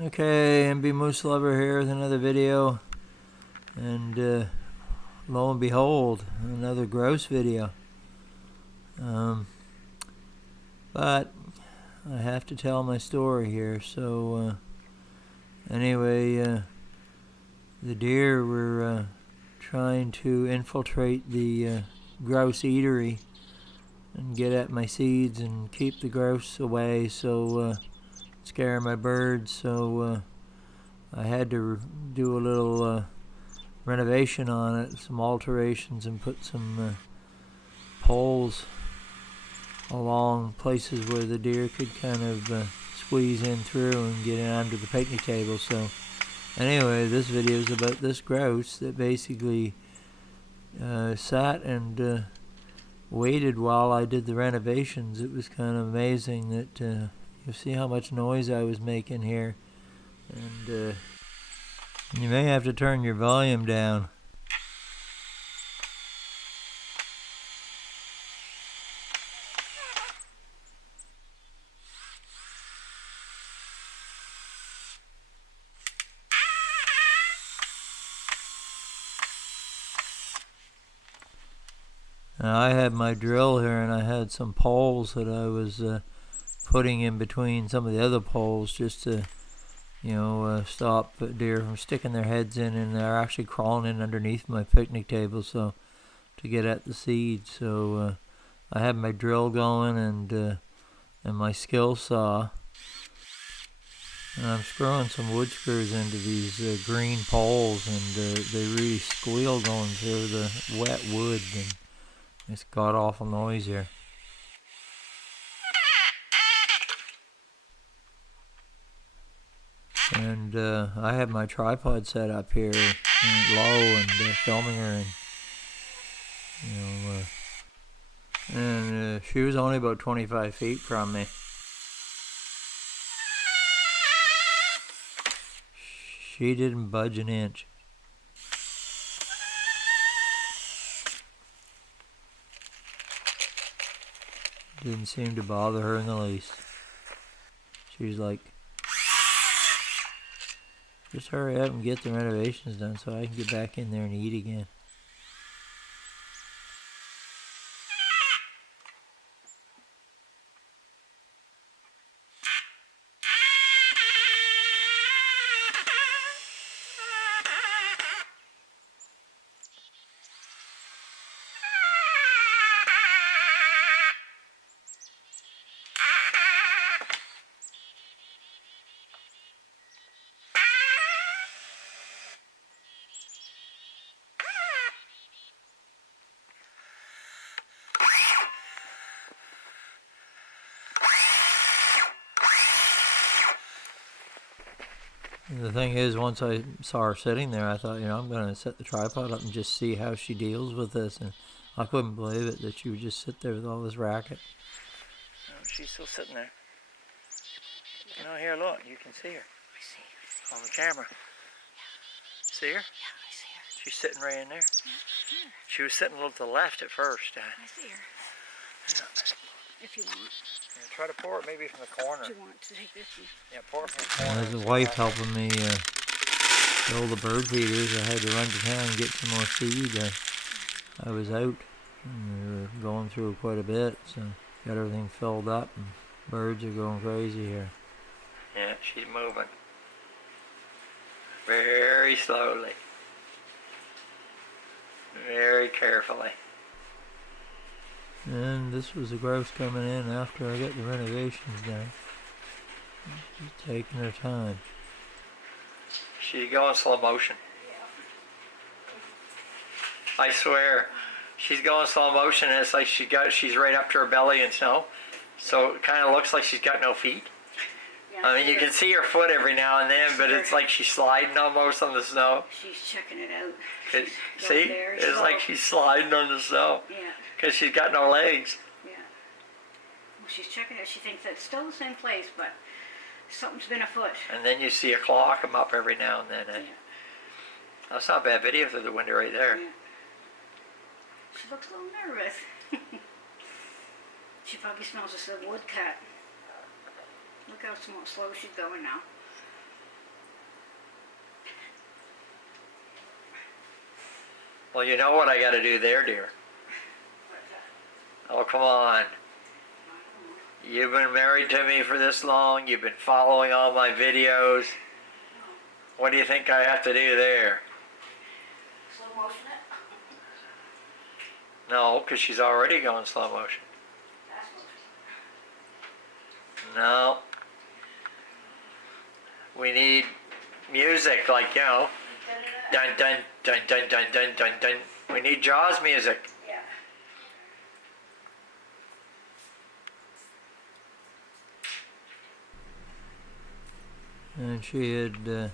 Okay, MB Moose Lover here with another video, and lo and behold, another grouse video. But I have to tell my story here. So anyway, the deer were trying to infiltrate the grouse eatery and get at my seeds and keep the grouse away, so scare my birds. So I had to do a little renovation on it, some alterations, and put some poles along places where the deer could kind of squeeze in through and get in under the picnic table. So anyway, this video is about this grouse that basically sat and waited while I did the renovations. It was kind of amazing that you see how much noise I was making here, and you may have to turn your volume down. Now, I had my drill here, and I had some poles that I was putting in between some of the other poles just to, stop deer from sticking their heads in, and they're actually crawling in underneath my picnic table, so to get at the seeds. So I had my drill going and my skill saw, and I'm screwing some wood screws into these green poles, and they really squeal going through the wet wood, and it's god awful noise here. And I had my tripod set up here low and filming her, and she was only about 25 feet from me. She didn't budge an inch. Didn't seem to bother her in the least. She's like, just hurry up and get the renovations done so I can get back in there and eat again. The thing is, once I saw her sitting there, I thought, I'm going to set the tripod up and just see how she deals with this. And I couldn't believe it that she would just sit there with all this racket. Oh, she's still sitting there. Here, look, you can see her. I see. On the camera. Yeah. See her? Yeah, I see her. She's sitting right in there. Yeah, she was sitting a little to the left at first. I see her. Yeah. If you want. Yeah, try to pour it maybe from the corner. Do you want to take this one? Yeah, pour it from the corner. There's a wife helping me fill the bird feeders. I had to run to town and get some more seed. I was out, and we were going through quite a bit, so got everything filled up, and birds are going crazy here. Yeah, she's moving. Very slowly. Very carefully. And this was a grouse coming in after I got the renovations done. She's taking her time. She's going slow motion. I swear, she's going slow motion, and it's like she's right up to her belly in snow. So it kind of looks like she's got no feet. Yeah, I mean, you can see her foot every now and then, but it's like she's sliding almost on the snow. She's checking it out. See? It's like she's sliding on the snow. Yeah. Because she's got no legs. Yeah. Well, she's checking it. She thinks it's still the same place, but something's been afoot. And then you see a claw come up every now and then. Yeah. That's not a bad video through the window right there. Yeah. She looks a little nervous. She probably smells just a wood cat. Look how slow she's going now. Well, you know what I gotta do there, dear. Oh, come on. You've been married to me for this long. You've been following all my videos. What do you think I have to do there? Slow motion it? No, because she's already going slow motion. Fast motion. No. We need music, like, you know, dun dun dun dun dun dun dun dun. We need Jaws music. Yeah. And she had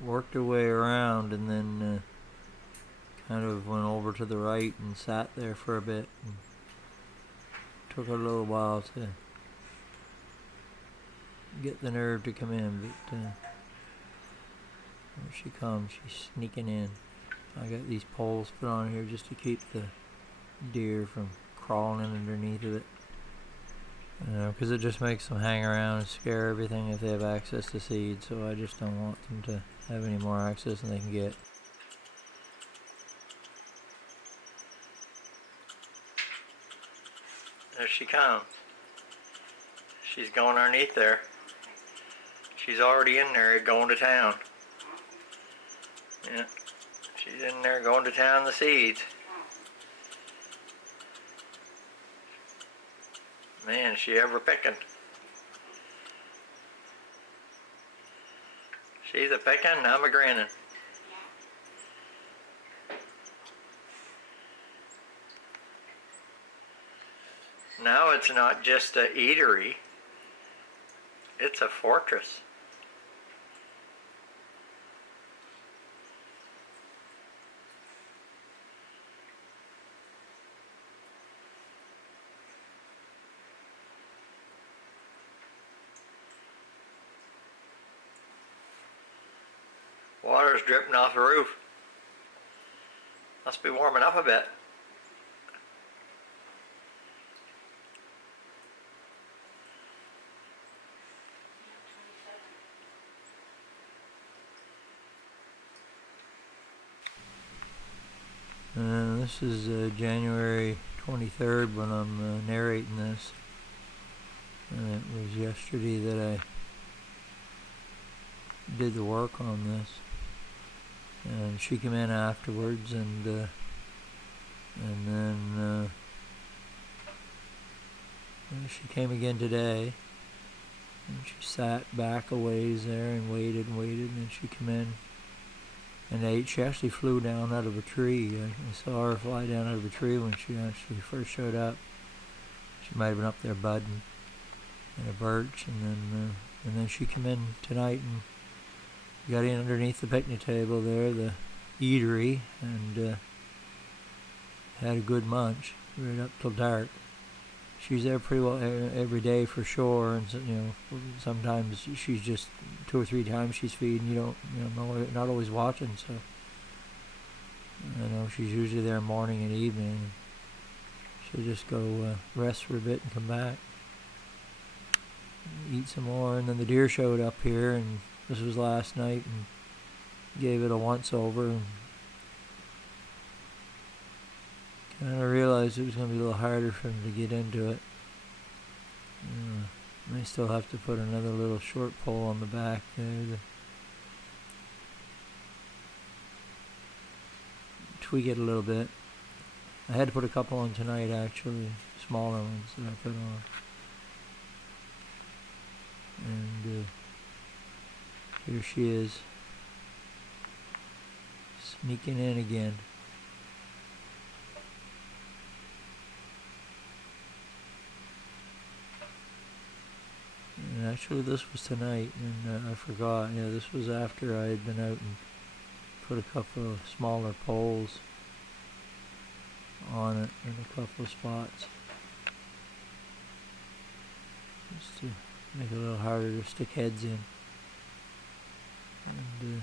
worked her way around and then kind of went over to the right and sat there for a bit. And took her a little while to get the nerve to come in, but here she comes. She's sneaking in. I got these poles put on here just to keep the deer from crawling in underneath of it. Because it just makes them hang around and scare everything if they have access to seeds, so I just don't want them to have any more access than they can get. There she comes. She's going underneath there. She's already in there going to town. Yeah, she's in there going to town the seeds. Man, is she ever picking. She's a picking, I'm a grinning. Now it's not just a eatery, it's a fortress. Water's dripping off the roof. Must be warming up a bit. This is January 23rd when I'm narrating this. And it was yesterday that I did the work on this. And she came in afterwards, and then she came again today, and she sat back a ways there and waited, and then she came in and ate. She actually flew down out of a tree. I saw her fly down out of a tree when she actually first showed up. She might have been up there budding in a birch, and then she came in tonight and got in underneath the picnic table there, the eatery, and had a good munch right up till dark. She's there pretty well every day for sure, and sometimes she's just 2 or 3 times she's feeding. Not always watching, so she's usually there morning and evening. She'll just go rest for a bit and come back, eat some more, and then the deer showed up here, and this was last night, and gave it a once over, and kind of realized it was going to be a little harder for him to get into it. I still have to put another little short pole on the back there to tweak it a little bit. I had to put a couple on tonight, actually, smaller ones that I put on. And here she is, sneaking in again. And actually this was tonight, and I forgot. Yeah, this was after I had been out and put a couple of smaller poles on it in a couple of spots, just to make it a little harder to stick heads in. And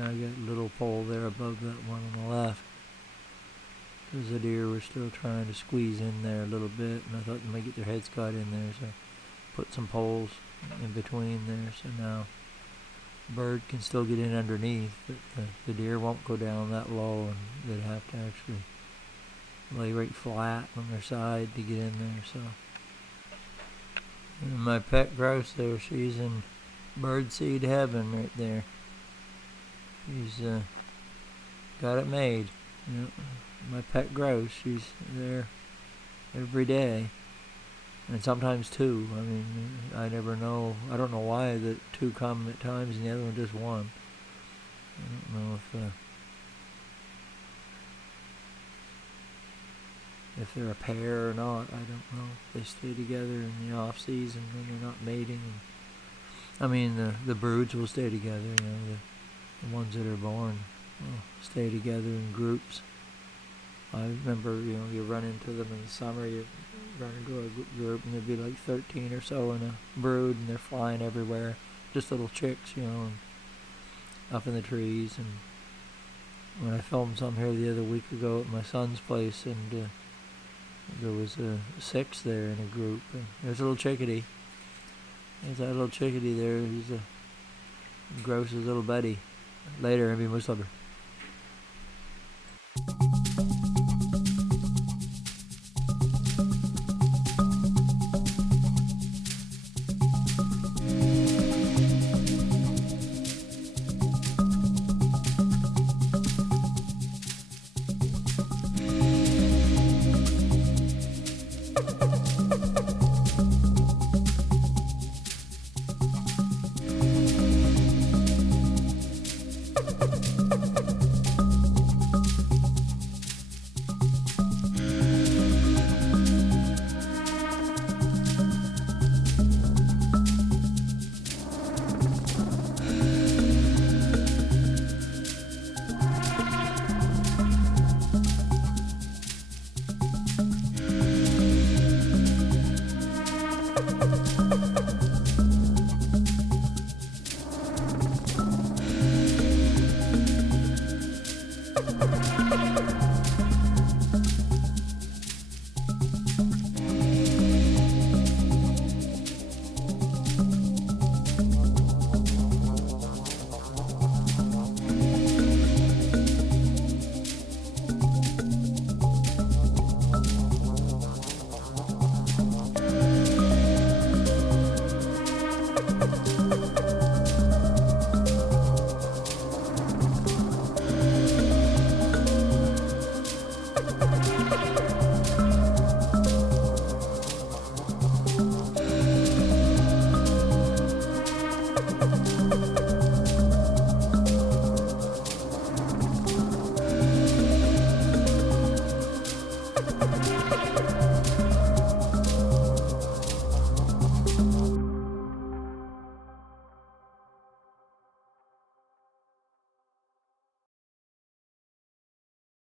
I got a little pole there above that one on the left, because the deer were still trying to squeeze in there a little bit, and I thought they might get their heads caught in there, so put some poles in between there, so now bird can still get in underneath, but the deer won't go down that low, and they'd have to actually lay right flat on their side to get in there. So and my pet grouse there, she's in bird seed heaven right there. She's got it made. You know, my pet grouse, she's there every day, and sometimes two. I mean, I never know. I don't know why the two come at times and the other one just one. I don't know if they're a pair or not. I don't know. They stay together in the off season when they're not mating. And, I mean, the broods will stay together. You know, the ones that are born will stay together in groups. I remember, you run into them in the summer. You run into a group, and there'd be like 13 or so in a brood, and they're flying everywhere, just little chicks, and up in the trees. And when I filmed some here the other week ago at my son's place, and there was 6 there in a group, and there's a little chickadee. There's that little chickadee there. He's a Grouse's little buddy. Later, he'll be much lover.